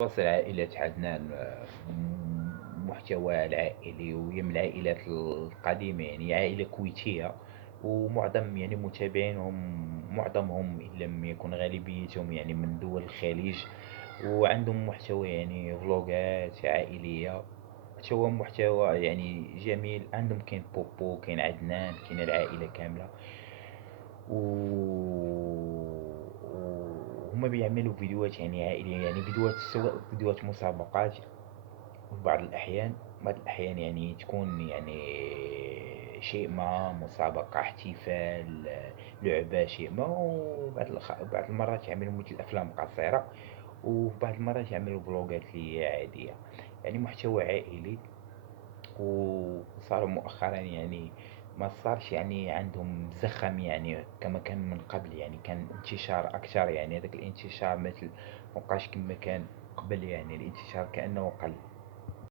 تواصل عائلة عدنان محتوى العائلي وهي من العائلات القديمة، يعني عائلة كويتية. ومعظم يعني متابعينهم، معظمهم إن لم يكن غالبيتهم يعني من دول الخليج. وعندهم محتوى يعني فلوقات عائلية، محتوى يعني جميل. عندهم كاين بوبو، كاين عدنان، كاين العائلة كاملة. و وهما بيعملوا فيديوهات يعني عائلية، يعني فيديوهات، سواء فيديوهات مسابقات في بعض الأحيان يعني تكون يعني شيء ما، مسابقة، احتفال، لعبة، شيء ما. بعض المرات يعملوا مثل أفلام قصيرة، وفي بعض المرات يعملوا فلوقات اللي هي عادية، يعني محتوى عائلي. وصاروا مؤخرا يعني ما صارش يعني عندهم زخم يعني كما كان من قبل، يعني كان انتشار أكثر، يعني هذاك الانتشار مثل مبقاش كما كان قبل، يعني الانتشار كأنه قل.